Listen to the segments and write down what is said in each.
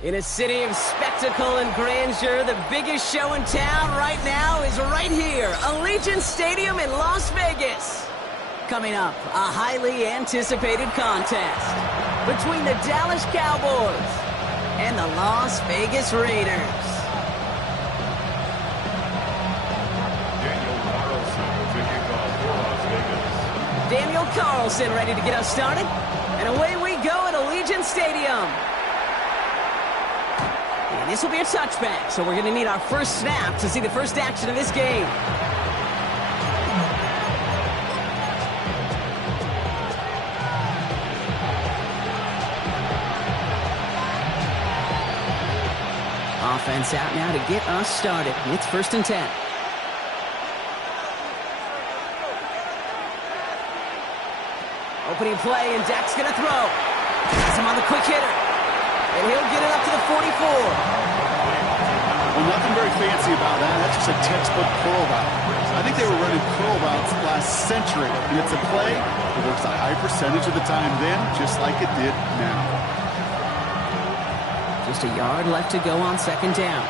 In a city of spectacle and grandeur, the biggest show in town right now is right here, Allegiant Stadium in Las Vegas. Coming up, a highly anticipated contest between the Dallas Cowboys and the Las Vegas Raiders. Daniel Carlson ready to get us started. And away we go at Allegiant Stadium. And this will be a touchback, so we're going to need our first snap to see the first action of this game. Offense out now to get us started. It's 1st and 10. Opening play, and Dak's going to throw. Has him on the quick hitter. And he'll get it up to the 44. Well, nothing very fancy about that. That's just a textbook curl route. I think they were running curl routes last century, and it's a play that works a high percentage of the time then, just like it did now. Just a yard left to go on 2nd down.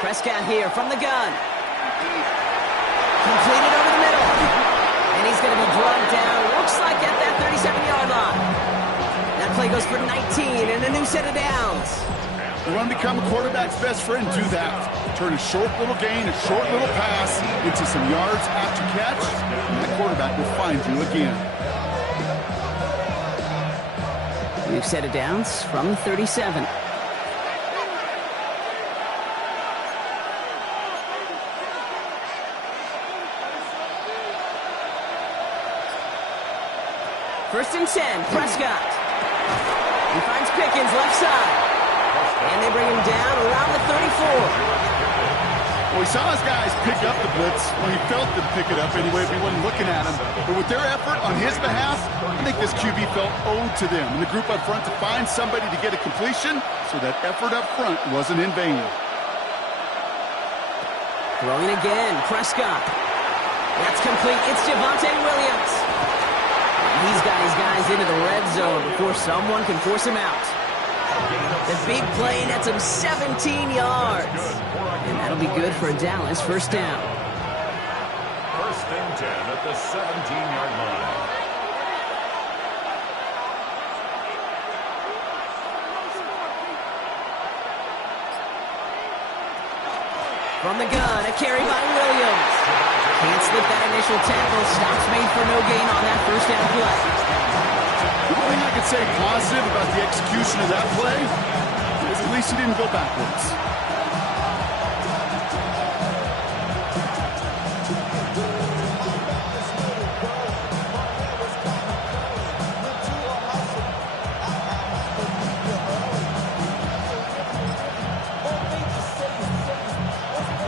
Prescott here from the gun. Completed over the middle. And he's going to be drugged down, looks like at that 37-yard line. That play goes for 19 and a new set of downs. You want to become a quarterback's best friend, do that. Turn a short little gain, a short little pass into some yards after catch, and that quarterback will find you again. New set of downs from 37. First and 10, Prescott. He finds Pickens left side. And they bring him down around the 34. Well, he saw his guys pick up the blitz. Well, he felt them pick it up anyway if he wasn't looking at him. But with their effort on his behalf, I think this QB felt owed to them. And the group up front to find somebody to get a completion, so that effort up front wasn't in vain. Throwing again, Prescott. That's complete. It's Javonte Williams. He's got his guys into the red zone before someone can force him out. The big play nets him 17 yards. And that'll be good for a Dallas 1st down. 1st and 10 at the 17-yard line. From the gun, a carry by Williams. Can't slip that initial tackle. Stops made for no gain on that 1st down play. The only thing I could say positive about the execution of that play is at least he didn't go backwards.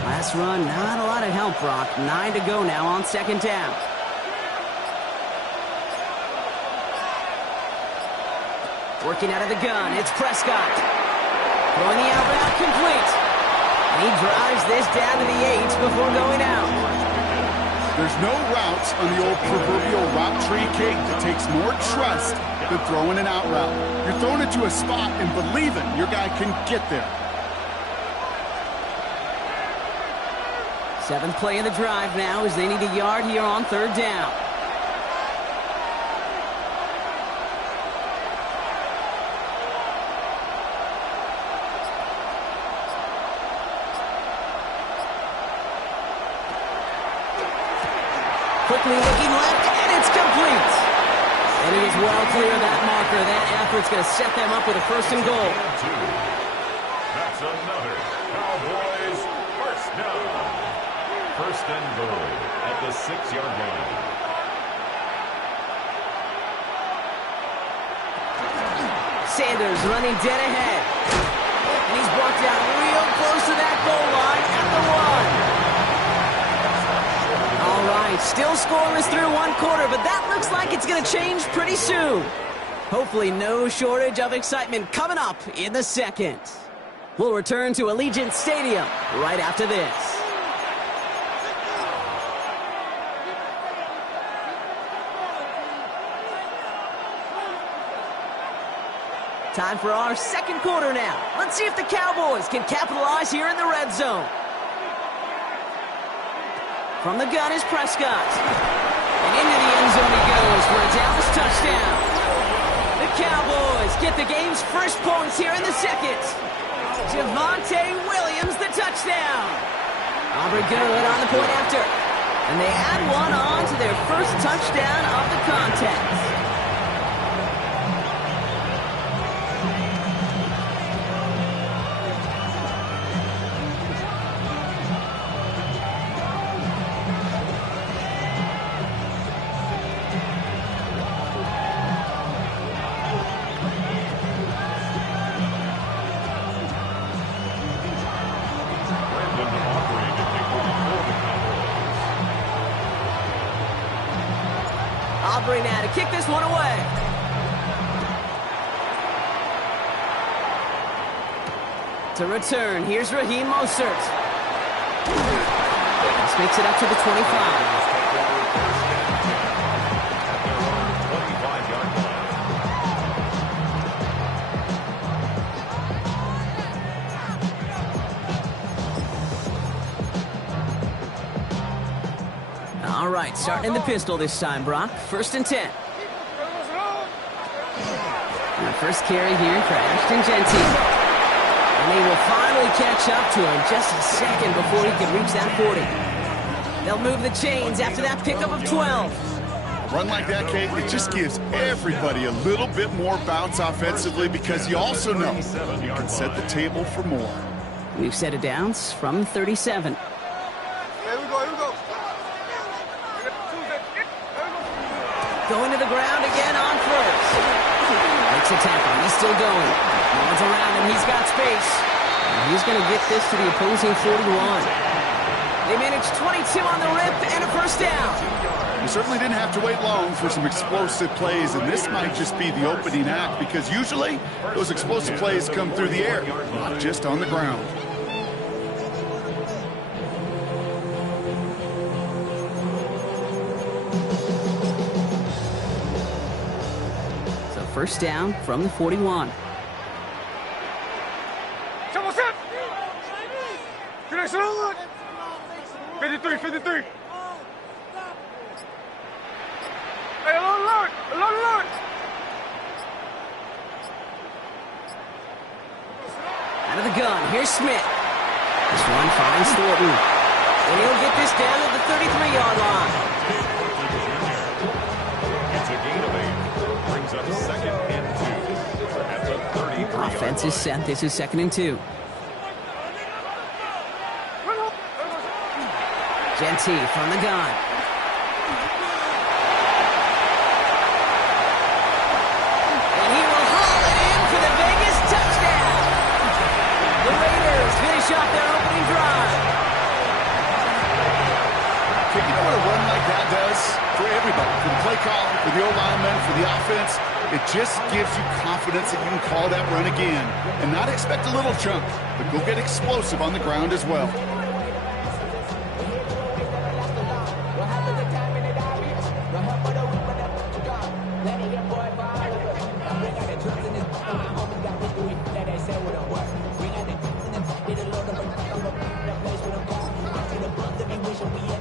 Last run, not a lot of help, Brock. 9 to go now on 2nd down. Working out of the gun, it's Prescott. Throwing the out route complete. And he drives this down to the 8 before going out. There's no routes on the old proverbial route tree cake that takes more trust than throwing an out route. You're throwing it to a spot and believing your guy can get there. 7th play of the drive now as they need a yard here on 3rd down. Quickly looking left, and it's complete. And he is well clear of that marker. That effort's going to set them up with a 1st and goal. That's another Cowboys 1st down. 1st and goal at the 6-yard line. Sanders running dead ahead. And he's brought down real close to that goal line at the 1. All right, still scoreless through 1 quarter, but that looks like it's going to change pretty soon. Hopefully no shortage of excitement coming up in the 2nd. We'll return to Allegiant Stadium right after this. Time for our second quarter now. Let's see if the Cowboys can capitalize here in the red zone. From the gun is Prescott. And into the end zone he goes for a Dallas touchdown. The Cowboys get the game's first points here in the second. Javonte Williams, the touchdown. Aubrey good on the point after. And they add one on to their first touchdown of the contest. Aubrey now to kick this one away. To return, here's Raheem Mostert. This makes it up to the 25. All right, starting in the pistol this time, Brock. 1st and 10. And the first carry here for Ashton Gentile. And they will finally catch up to him just a second before he can reach that 40. They'll move the chains after that pickup of 12. A run like that, Kate, it just gives everybody a little bit more bounce offensively because you also know you can set the table for more. We've set it down from 37. Going to the ground again on first. Makes a tackle. He's still going. No one's around him. He's got space. And he's going to get this to the opposing 41. They managed 22 on the rip and a first down. You certainly didn't have to wait long for some explosive plays, and this might just be the opening act because usually those explosive plays come through the air, not just on the ground. First down from the 41. 53. Hey, alert! Out of the gun, here's Smith. This one finds Thornton. And he'll get this down at the 33-yard line. It's a gain of 8. Brings up 2nd and 2 at the 33. Offense is set. This is 2nd and 2. Gentile from the gun. And he will haul it in for the Vegas touchdown. The Raiders finish off their opening drive. You know what a run like that does for everybody, for the play call, for the O-lineman, for the offense? It just gives you confidence that you can call that run again and not expect a little chunk, but go get explosive on the ground as well.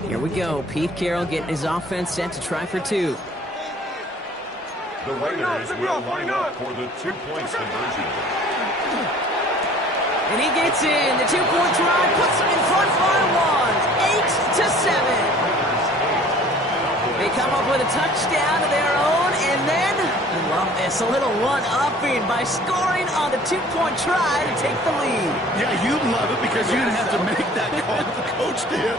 Here we go. Pete Carroll getting his offense set to try for 2. The Raiders will line up for the 2-point conversion. And he gets in. The 2-point try puts them in front by 1. 8-7. They come up with a touchdown of their own, and then, I love this, a little one-upping by scoring on the 2-point try to take the lead. Yeah, you love it because you didn't have to make that call. The coach did.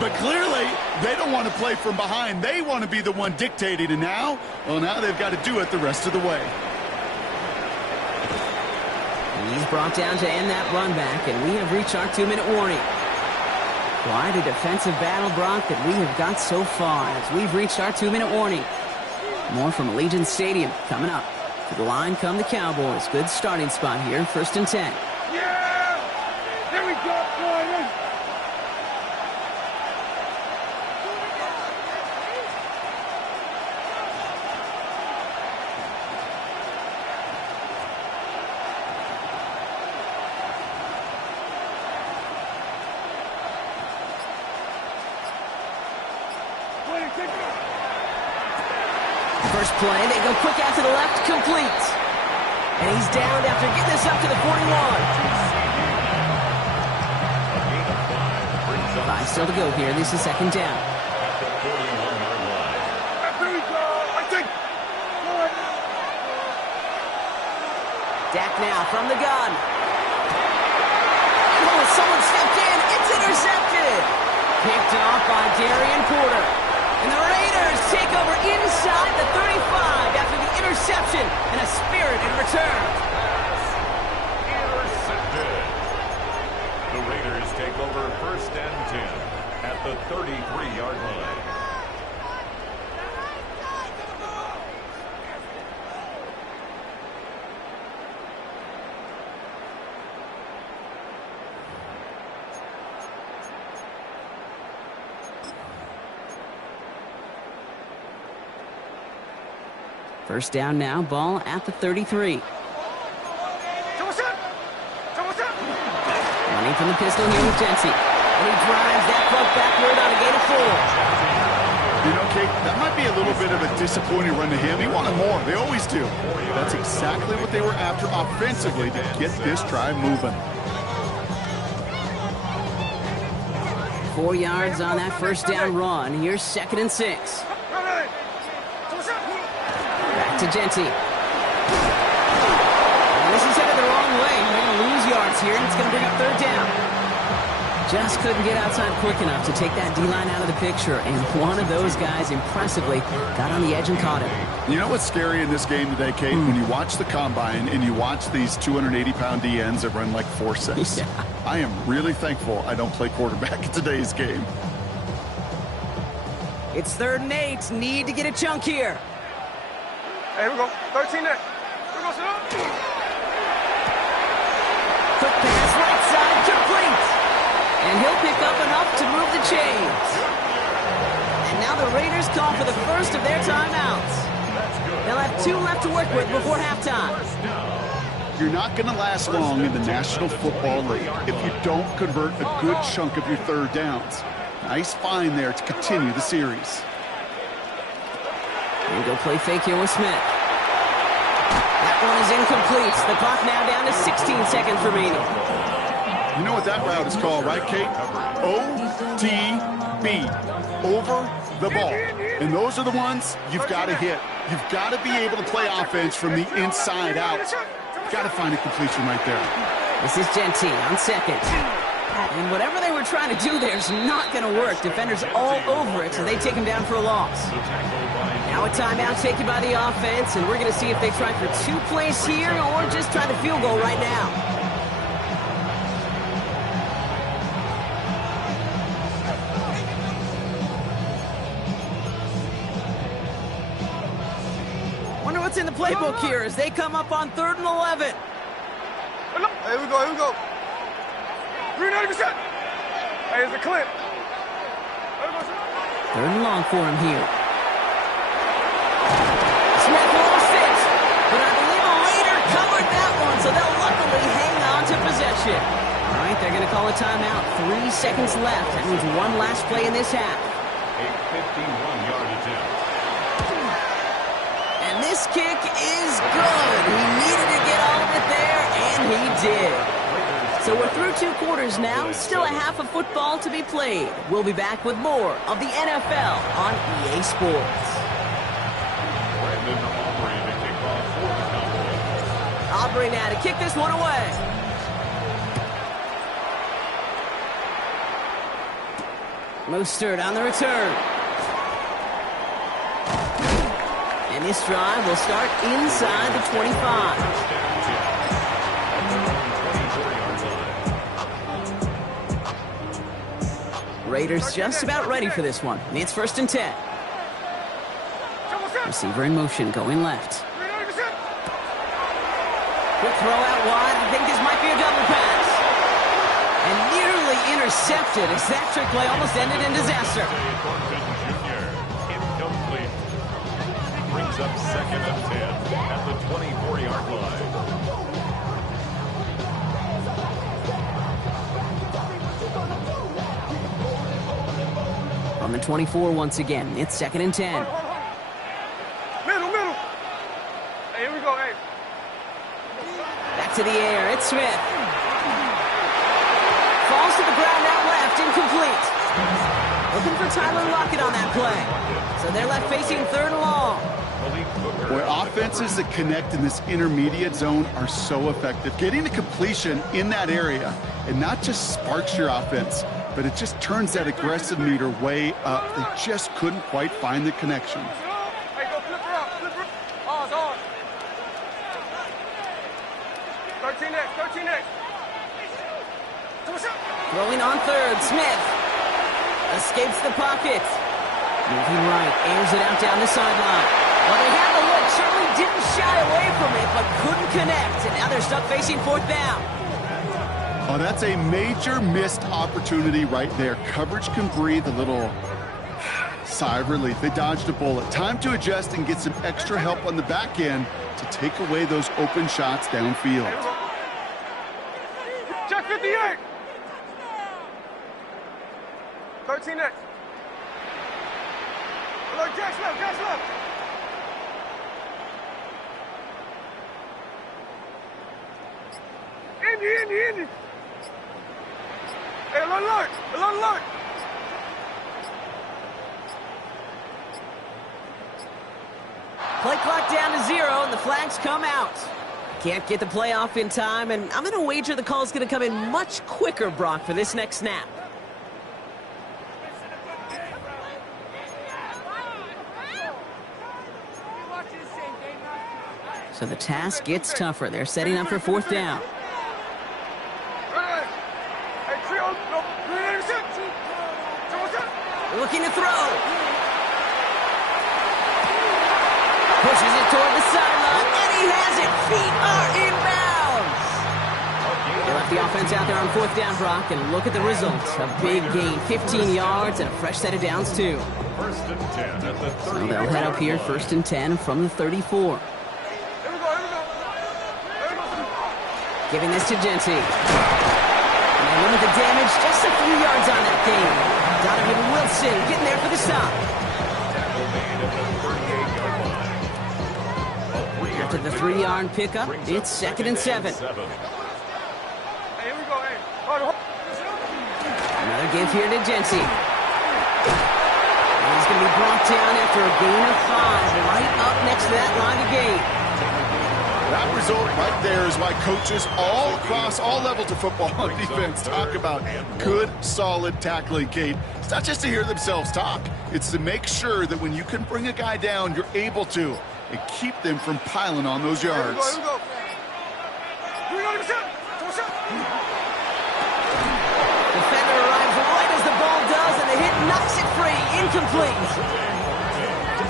But clearly, they don't want to play from behind. They want to be the one dictating, and now they've got to do it the rest of the way. He's brought down to end that run back, and we have reached our 2-minute warning. Quite a defensive battle, Brock, that we have got so far as we've reached our 2-minute warning. More from Allegiant Stadium coming up. To the line come the Cowboys. Good starting spot here, 1st and 10. Yeah! First play, they go quick out to the left, complete. And he's down after getting this up to the 41. 5 still to go here. This is second down. Dak now from the gun. Oh, someone stepped in. It's intercepted. Picked off by Darian Porter. And the Raiders take over inside the 35 after the interception and a spirited return. Intercepted. The Raiders take over first and 10 at the 33-yard line. First down now, ball at the 33. Running from the pistol here with Jency. And he drives that puck backward on a gain of 4. You know, Kate, that might be a little bit of a disappointing run to him. He wanted more. They always do. That's exactly what they were after offensively to get this drive moving. 4 yards on that first down run. Here's second and 6. Back to Jency. And this is headed the wrong way. They're going to lose yards here, and it's going to bring up third down. Just couldn't get outside quick enough to take that D-line out of the picture, and one of those guys impressively got on the edge and caught him. You know what's scary in this game today, Kate? When you watch the combine and you watch these 280-pound DNs that run like 4.6. Yeah. I am really thankful I don't play quarterback in today's game. It's 3rd and 8. Need to get a chunk here. Hey, here we go. 13 next. Here we go, sit up. Quick pass right side, complete. And he'll pick up enough to move the chains. And now the Raiders call for the first of their timeouts. They'll have 2 left to work with before halftime. You're not going to last long in the National Football League if you don't convert a good chunk of your third downs. Nice find there to continue the series. And go play fake here with Smith. That one is incomplete. The clock now down to 16 seconds remaining. You know what that route is called, right, Kate? OTB. Over the ball. And those are the ones you've got to hit. You've got to be able to play offense from the inside out. You've got to find a completion right there. This is Jency on second. And whatever they were trying to do there is not going to work. Defenders all over it, so they take him down for a loss. Now a timeout taken by the offense, and we're going to see if they try for 2 plays here or just try the field goal right now. Wonder what's in the playbook here as they come up on 3rd and 11. Here we go, here we go. 390%. Hey, it's a clip. 3rd and long for him here. Smith lost it, but I believe a Raider covered that one, so they'll luckily hang on to possession. All right, they're going to call a timeout. 3 seconds left. That means one last play in this half. A 51-yard attempt. And this kick is good. He needed to get all of it there, and he did. So we're through 2 quarters now. Still a half of football to be played. We'll be back with more of the NFL on EA Sports. Aubrey now to kick this one away. Mostert on the return. And this drive will start inside the 25. Raiders just about ready for this one. It's 1st and 10. Receiver in motion, going left. Quick throw out wide. I think this might be a double pass. And nearly intercepted as that trick play almost ended in disaster. Thornton Jr. incomplete. Brings up 2nd and 10 at the 24-yard line. On the 24 once again, it's 2nd and 10. Middle. Hey, here we go, hey. Back to the air, it's Smith. Falls to the ground out left, incomplete. Looking for Tyler Lockett on that play. So they're left facing 3rd and long. Boy, offenses that connect in this intermediate zone are so effective. Getting the completion in that area, it not just sparks your offense, but it just turns that aggressive meter way up. They just couldn't quite find the connection. Hey, go flip her out. Oh, it's on. 13 next. Throwing on 3rd, Smith. Escapes the pocket. Moving right, airs it out down the sideline. Well, they had the look, certainly didn't shy away from it, but couldn't connect. And now they're stuck facing 4th down. Oh, that's a major missed opportunity right there. Coverage can breathe a little sigh of relief. They dodged a bullet. Time to adjust and get some extra help on the back end to take away those open shots downfield. Check 58. 13 next. Look, Jack's left. Indy. Hey, alert. Play clock down to 0, and the flags come out. Can't get the play off in time, and I'm going to wager the call's going to come in much quicker, Brock, for this next snap. So the task gets tougher. They're setting up for 4th down. Looking to throw. Pushes it toward the sideline, and he has it. Feet are inbounds. They left the offense out there on 4th down, Brock, and look at the result. A big gain, 15 yards, and a fresh set of downs, too. 1st and 10 at the 30. So they'll head up here, 1st and 10 from the 34. Giving this to Genty. And they limit the damage, just a few yards on that game. Donovan Wilson getting there for the stop. After the 3-yard pickup, it's 2nd and 7. Hey, here we go, hey. Another give here to Genty. And he's going to be brought down after a gain of 5, right up next to that line of gain. That result right there is why coaches all across all levels of football on defense talk about good, solid tackling, Kate. It's not just to hear themselves talk. It's to make sure that when you can bring a guy down, you're able to, and keep them from piling on those yards. Here we go. Defender arrives right as the ball does, and the hit knocks it free. Incomplete.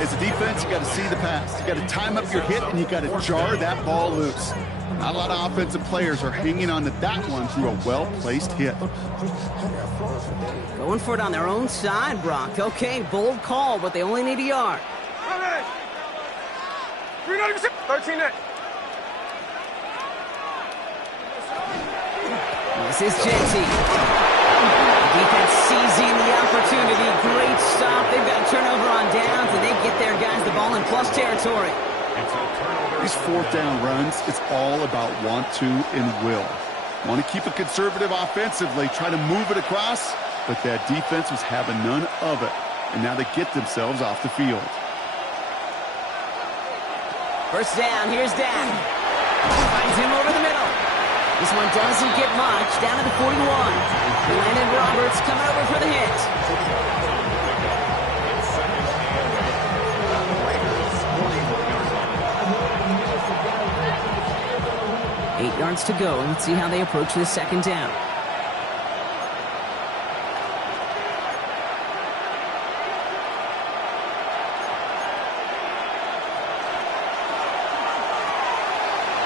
As a defense, you got to see the pass. You got to time up your hit, and you got to jar that ball loose. Not a lot of offensive players are hanging on to that one through a well-placed hit. Going for it on their own side, Brock. Okay, bold call, but they only need a yard. 13 next. This is Genty. Defense seizing the opportunity. Great stop. They've got a turnover on downs, and they get their guys the ball in plus territory. These 4th down runs, it's all about want to and will. Want to keep it conservative offensively, try to move it across, but that defense was having none of it, and now they get themselves off the field. 1st down, here's Dan. Finds him over the middle. This one doesn't get much, down to the 41. Landon Roberts coming over for the hit. 8 yards to go. Let's see how they approach this 2nd down.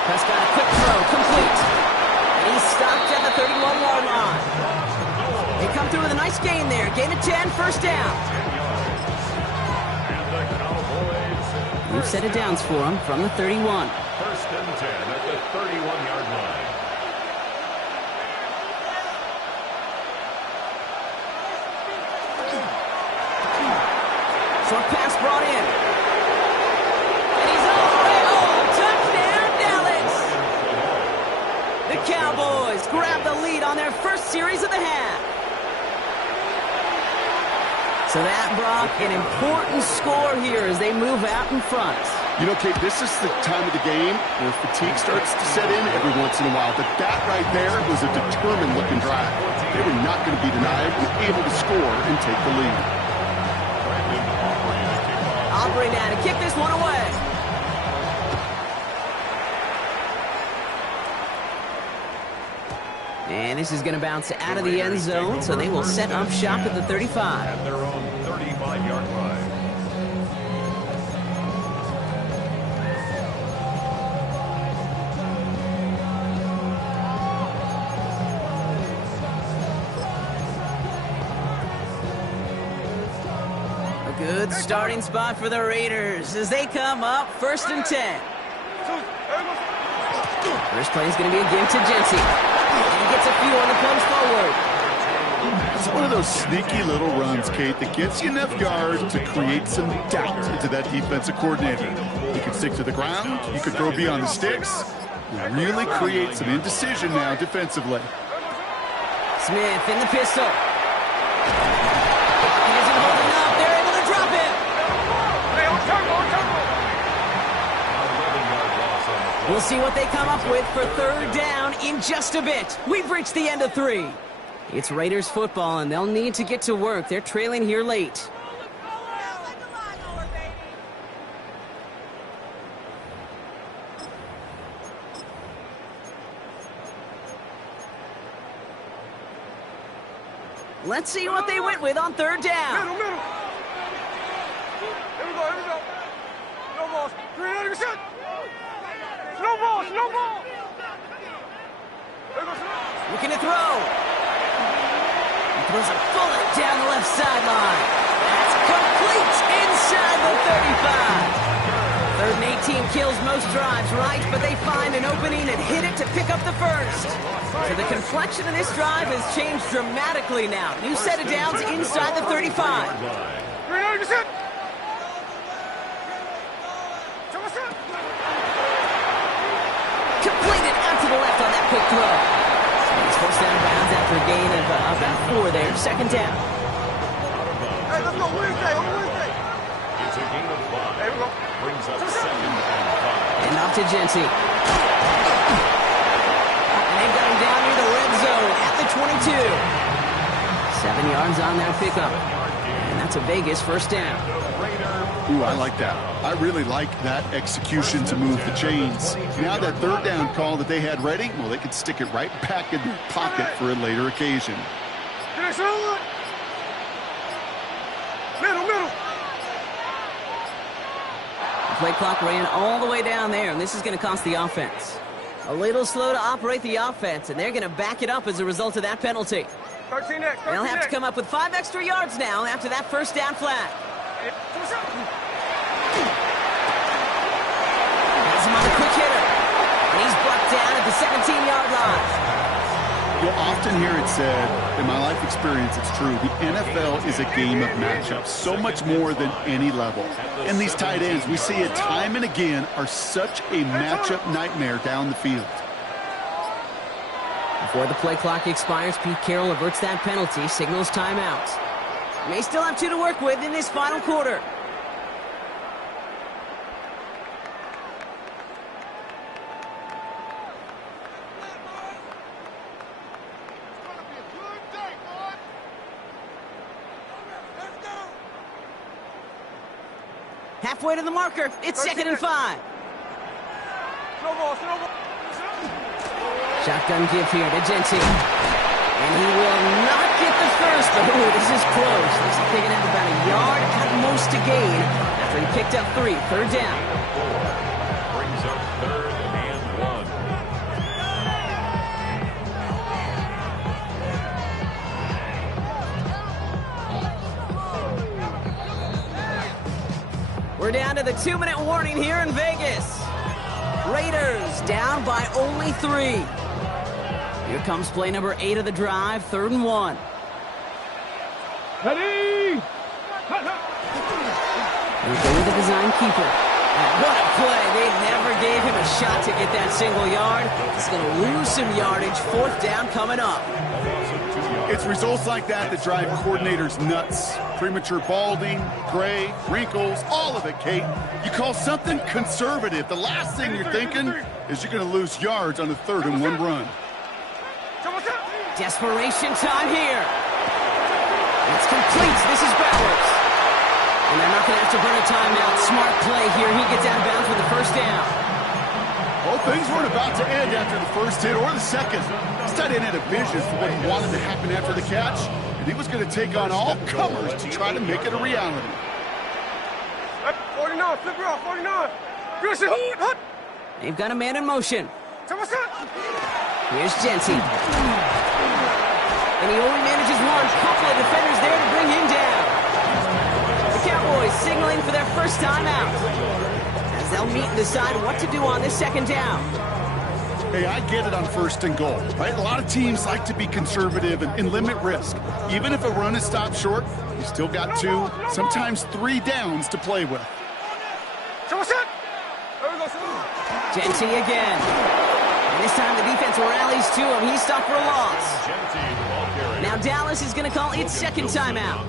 Prescott, a quick throw, complete. And he's stopped at the 31-yard line. They come through with a nice gain there. Gain of 10, first down. And the Cowboys. New set of downs for them from the 31. First and 10 at the 31-yard line. Short pass brought in. And he's all the way home. Touchdown, Dallas. The Cowboys grab the lead on their first series of the half. So that, Brock, an important score here as they move out in front. You know, Kate, this is the time of the game where fatigue starts to set in every once in a while. But that right there was a determined-looking drive. They were not going to be denied and able to score and take the lead. Aubrey now to kick this one away. And this is going to bounce out of the end zone, so they will set up shop at the 35. At their own 35-yard line. A good starting spot for the Raiders as they come up first and 10. First play is going to be a give to Jency. And he gets a few on the punch forward. It's one of those sneaky little runs, Kate, that gets you enough yards to create some doubt into that defensive coordinator. You can stick to the ground, you can throw beyond the sticks, and really create some indecision now defensively. Smith in the pistol. He isn't holding up. They're able to drop it. We'll see what they come up with for third down in just a bit. We've reached the end of 3. It's Raiders football, and they'll need to get to work. They're trailing here late. Let's see what they went with on third down. Middle. Here we go. No balls. 300%. No balls. Looking to throw. He throws a bullet down the left sideline. That's complete inside the 35. Third and 18 kills most drives, right? But they find an opening and hit it to pick up the first. So the complexion of this drive has changed dramatically now. New set of downs inside the 35. 300%. Completed out to the left on that quick throw. He's forced out of bounds after a gain of about 4 there. Second down. Hey, let's go Wednesday. It's a gain of 5. There we go. Brings up second and 5. And off to Jency. And they've got him down near the red zone at the 22. 7 yards on that pickup. And that's a Vegas first down. Ooh, I like that. I really like that execution to move the chains. Now that third down call that they had ready, well, they could stick it right back in their pocket for a later occasion. Middle. The play clock ran all the way down there, and this is going to cost the offense. A little slow to operate the offense, and they're going to back it up as a result of that penalty. 13 next. They'll have to come up with 5 extra yards now after that first down flag. Has him on a quick hitter. And he's brought down at the 17-yard line. You'll often hear it said, in my life experience, it's true, the NFL is a game of matchups, so much more than any level. And these tight ends, we see it time and again, are such a matchup nightmare down the field. Before the play clock expires, Pete Carroll averts that penalty, signals timeout. May still have 2 to work with in this final quarter. Halfway to the marker. It's second and 5. No ball. Shotgun give here to Jency. And he will not get the first, but ooh, this is close. Looks like they're going to have about a yard at most to gain after he picked up 3. Third down. Brings up third and 1. down to the 2-minute warning here in Vegas. Raiders down by only 3. Here comes play number 8 of the drive, 3rd and 1. Ready! They go with the design keeper. What a play. They never gave him a shot to get that single yard. He's going to lose some yardage. 4th down coming up. It's results like that that drive coordinators nuts. Premature balding, gray, wrinkles, all of it, Kate. You call something conservative. The last thing you're thinking is you're going to lose yards on a 3rd and 1 run. Desperation time here. It's complete. This is backwards. And they're not going to have to burn a timeout. Smart play here. He gets out of bounds for the 1st down. Well, things weren't about to end after the 1st hit or the 2nd. This tight end had a vision for what he wanted to happen after the catch, and he was going to take on all comers to try to make it a reality. 49, flip it off, 49. They've got a man in motion. Here's Genty. And he only manages one. Couple of defenders there to bring him down. The Cowboys signaling for their first time out, as they'll meet and decide what to do on this 2nd down. Hey, I get it on 1st and goal, right? A lot of teams like to be conservative and limit risk. Even if a run is stopped short, you still got 2, sometimes 3 downs to play with. Genty again. And this time the defense rallies to him. He's stopped for a loss. Now Dallas is going to call its 2nd timeout.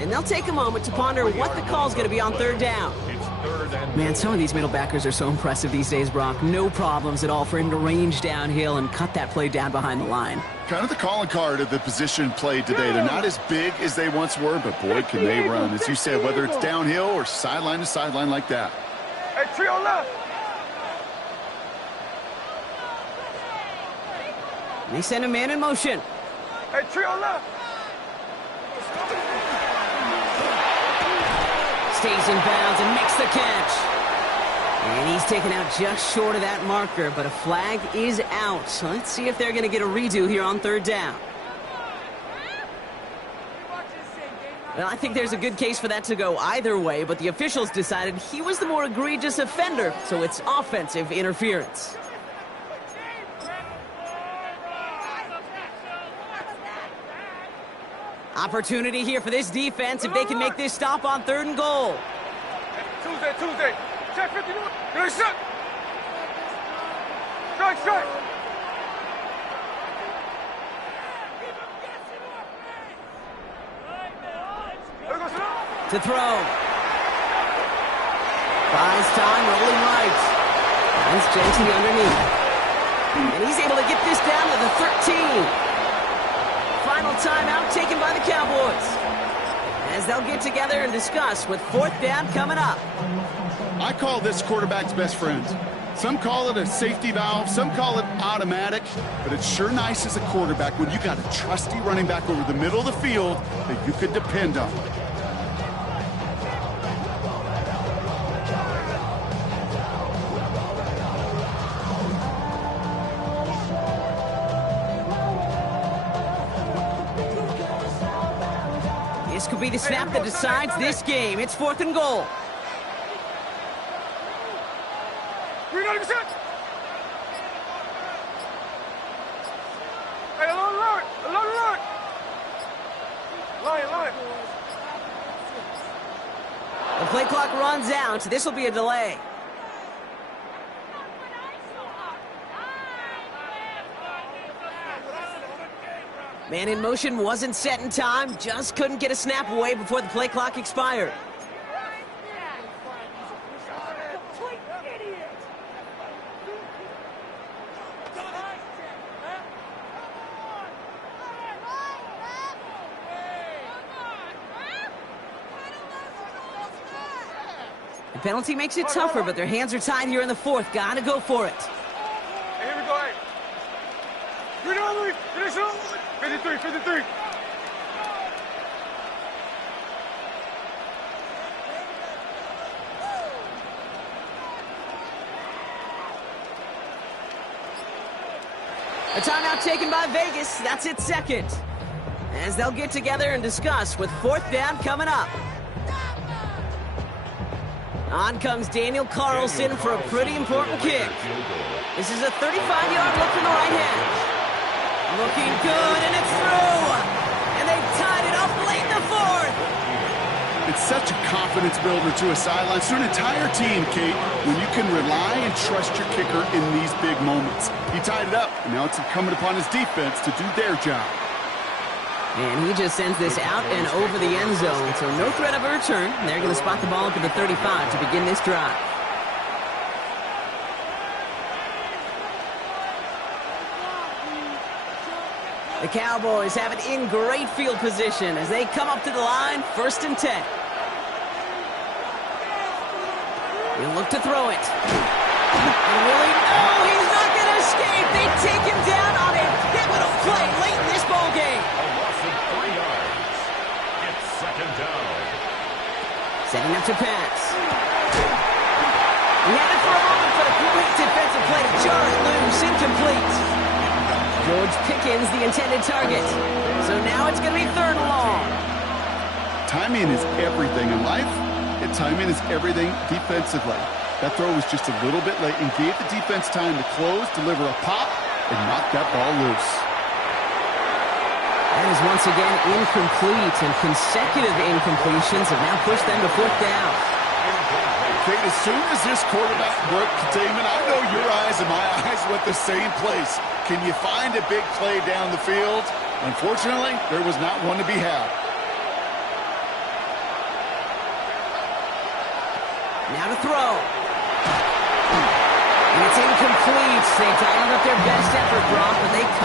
And they'll take a moment to ponder what the call is going to be on 3rd down. Man, some of these middle backers are so impressive these days, Brock. No problems at all for him to range downhill and cut that play down behind the line. Kind of the calling card of the position played today. They're not as big as they once were, but boy, can they run. As you said, whether it's downhill or sideline to sideline like that. Hey, trio left. They send a man in motion. Hey, trio left. Stays in bounds and makes the catch. And he's taken out just short of that marker, but a flag is out. So let's see if they're going to get a redo here on 3rd down. Well, I think there's a good case for that to go either way, but the officials decided he was the more egregious offender, so it's offensive interference. Opportunity here for this defense if they can make this stop on 3rd and goal. Tuesday. Check 50. Good shot. Strike. To throw. Buys time, rolling right. Finds Genty underneath. And he's able to get this down to the 13. Final timeout taken by the Cowboys, as they'll get together and discuss with 4th down coming up. I call this quarterback's best friend. Some call it a safety valve, some call it automatic, but it's sure nice as a quarterback when you got a trusty running back over the middle of the field that you could depend on. This could be the snap that decides this game. It's 4th and goal. Hey, along line. Line. The play clock runs out. This will be a delay. Man in motion wasn't set in time. Just couldn't get a snap away before the play clock expired. The penalty makes it tougher, but their hands are tied here in the 4th. Gotta go for it. Hey, here we go. Finish it. 53. A timeout taken by Vegas. That's its 2nd. As they'll get together and discuss with 4th down coming up. On comes Daniel Carlson for a pretty important kick. This is a 35-yard look from the right hash. Looking good, and it's through. And they tied it up late in the fourth. It's such a confidence builder to a sideline, to an entire team, Kate, when you can rely and trust your kicker in these big moments. He tied it up, and now it's incumbent upon his defense to do their job. And he just sends this out and over the end zone, so no threat of a return. They're going to spot the ball up at the 35 to begin this drive. The Cowboys have it in great field position as they come up to the line, 1st and 10. He'll look to throw it. And Willie, oh, he's not going to escape. They take him down on a pivotal play late in this ball game. A loss of 3 yards. It's 2nd down. Setting up to pass. He had it for a moment, but a great defensive play to jar it loose, incomplete. George Pickens, the intended target. So now it's going to be 3rd and long. Timing is everything in life, and timing is everything defensively. That throw was just a little bit late and gave the defense time to close, deliver a pop, and knock that ball loose. That is once again incomplete, and consecutive incompletions have now pushed them to 4th down. Kate, as soon as this quarterback broke containment, I know your eyes and my eyes went the same place. Can you find a big play down the field? Unfortunately, there was not one to be had. Now to throw. And it's incomplete. They dialed up their best effort, Brock, but they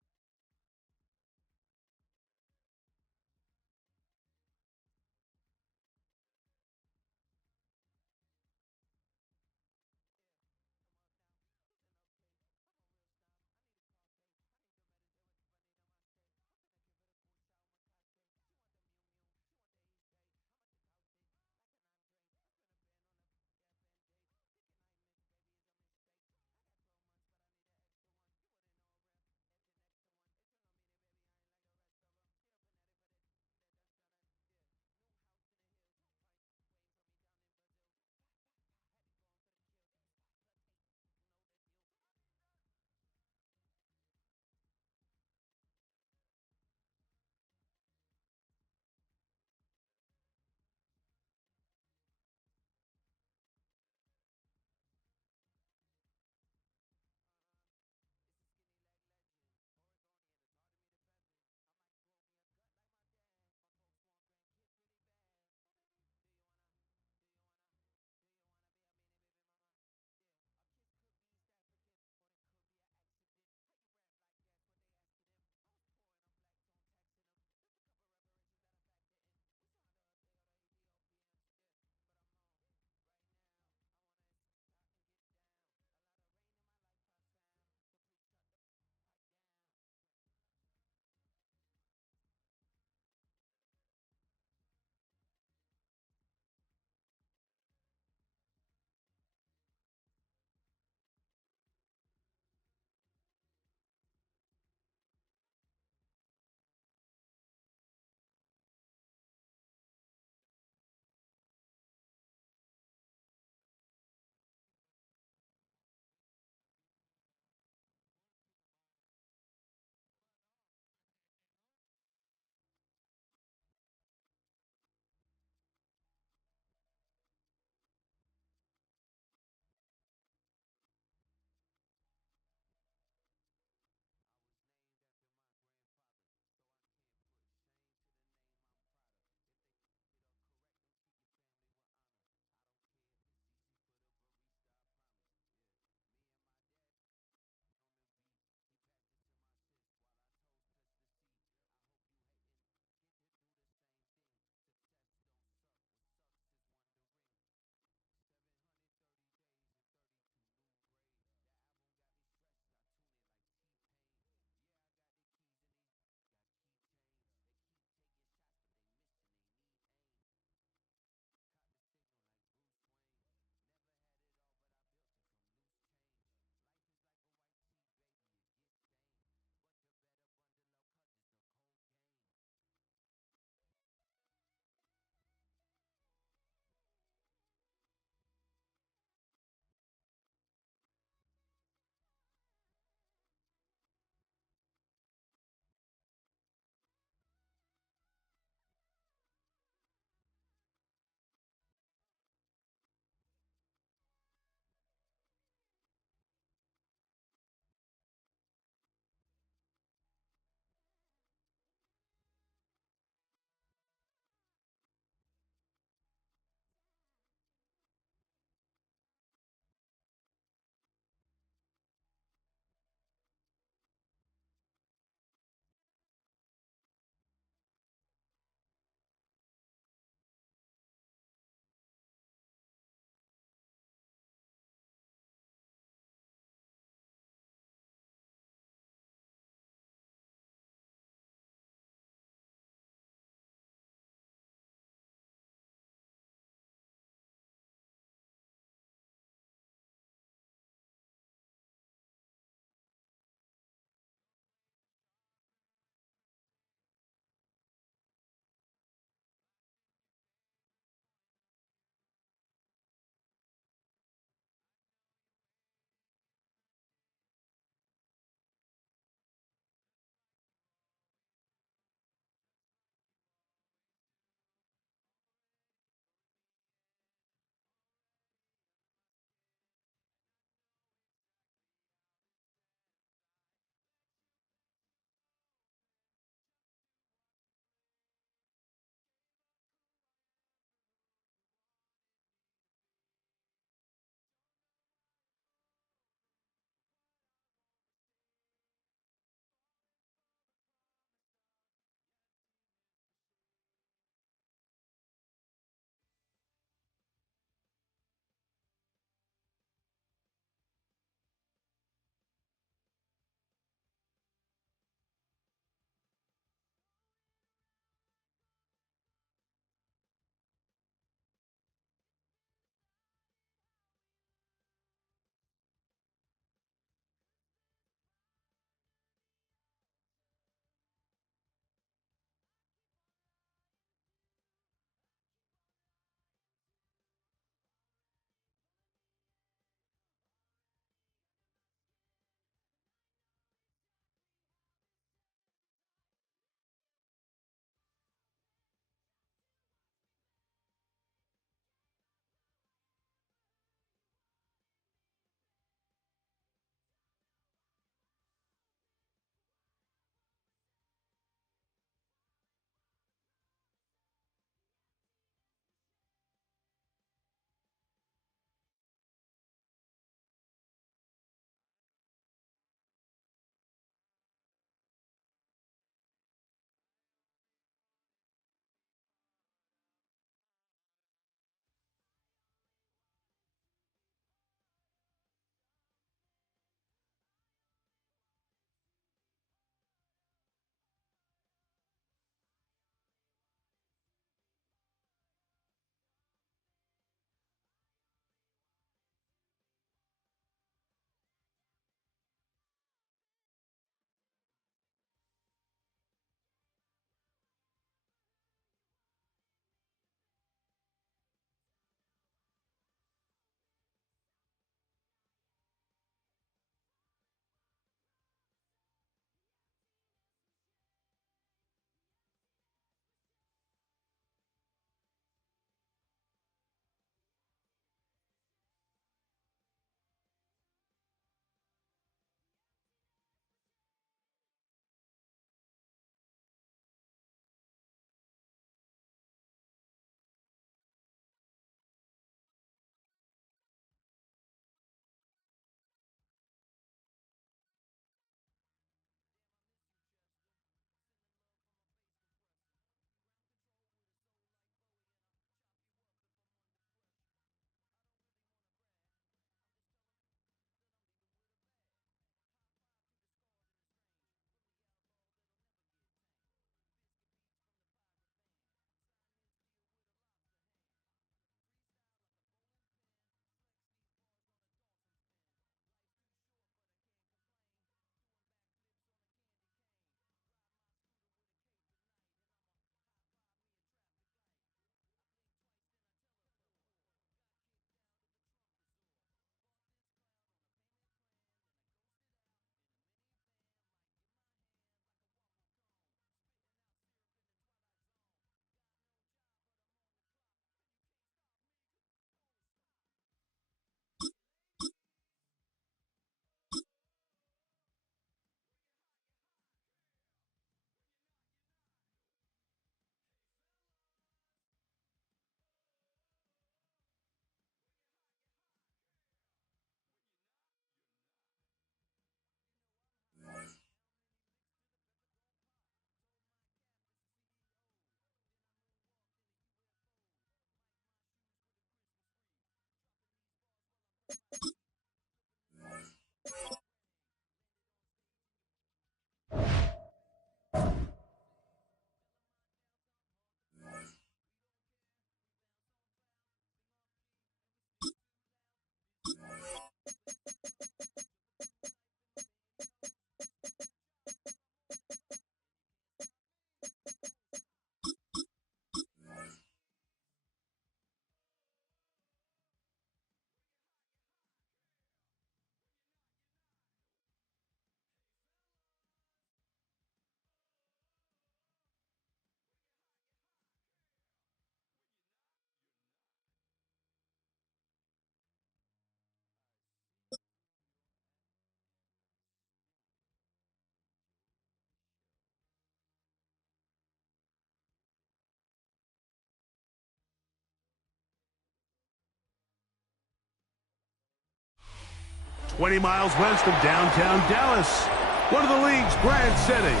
$20 miles west of downtown Dallas, one of the league's grand settings,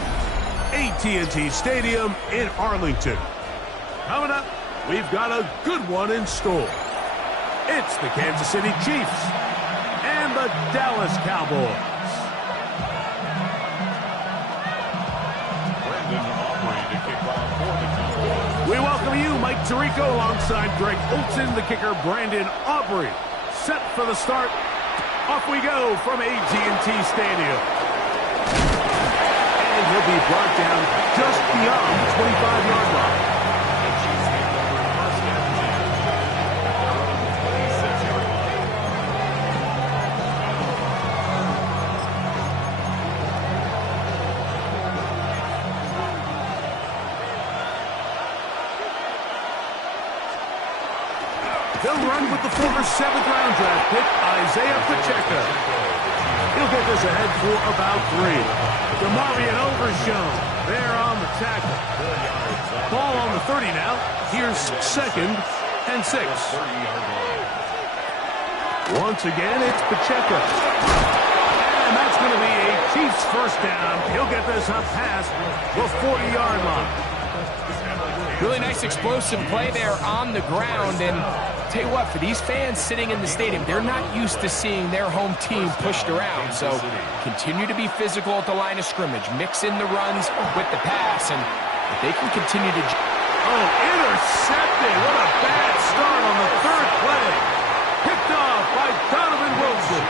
AT&T Stadium in Arlington. Coming up, we've got a good one in store. It's the Kansas City Chiefs and the Dallas Cowboys. We welcome you, Mike Tirico, alongside Greg Olson, the kicker, Brandon Aubrey. Set for the start. Off we go from AT&T Stadium. And he'll be brought down just beyond the 25-yard line. They'll run with the former 7th-round draft pick, Isaiah Pacheco. He'll get this ahead for about 3. DeMarvion Overshown there on the tackle. Ball on the 30 now. Here's 2nd and 6. Once again, it's Pacheco. And that's going to be a Chiefs first down. He'll get this up past the 40-yard line. Really nice explosive play there on the ground, and tell you what, for these fans sitting in the stadium, they're not used to seeing their home team pushed around, so continue to be physical at the line of scrimmage, mix in the runs with the pass, and if they can continue to... Oh, intercepted! What a bad start on the 3rd play! Picked off by Donovan Wilson.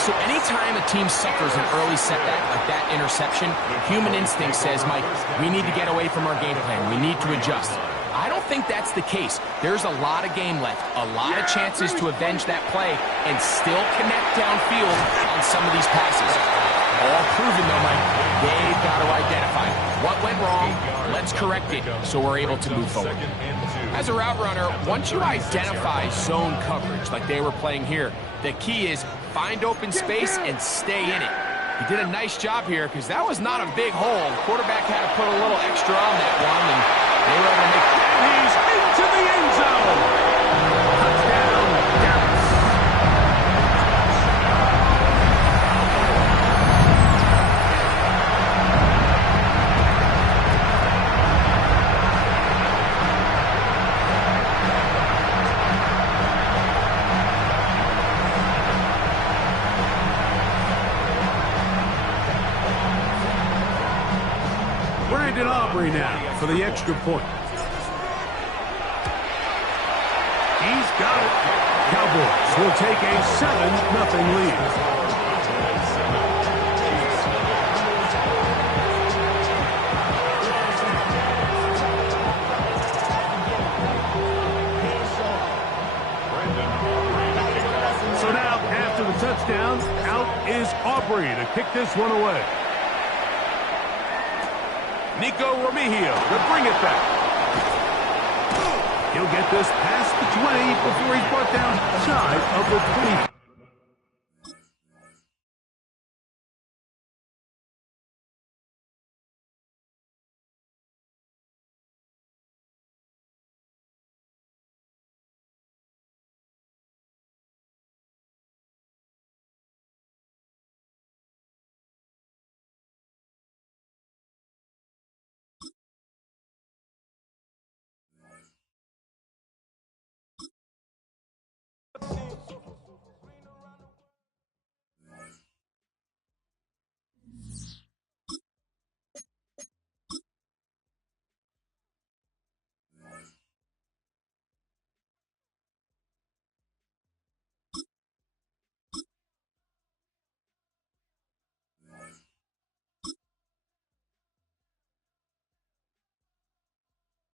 So anytime a team suffers an early setback like that interception, human instinct says, Mike, we need to get away from our game plan. We need to adjust. I don't think that's the case. There's a lot of game left, a lot of chances to avenge that play and still connect downfield on some of these passes. All proven, though, Mike, they've got to identify what went wrong, let's correct it so we're able to move forward. As a route runner, once you identify zone coverage like they were playing here, the key is find open space and stay in it. He did a nice job here because that was not a big hole. The quarterback had to put a little extra on that one, and they were able to make it. He's into the end zone. Touchdown, Dallas. Brandon Aubrey now for the extra point. He's got it. Cowboys will take a 7-0 lead. So now, after the touchdown, out is Aubrey to kick this one away. Nico Remigio to bring it back. He'll get this past the 20 before he's brought down shy of the 20.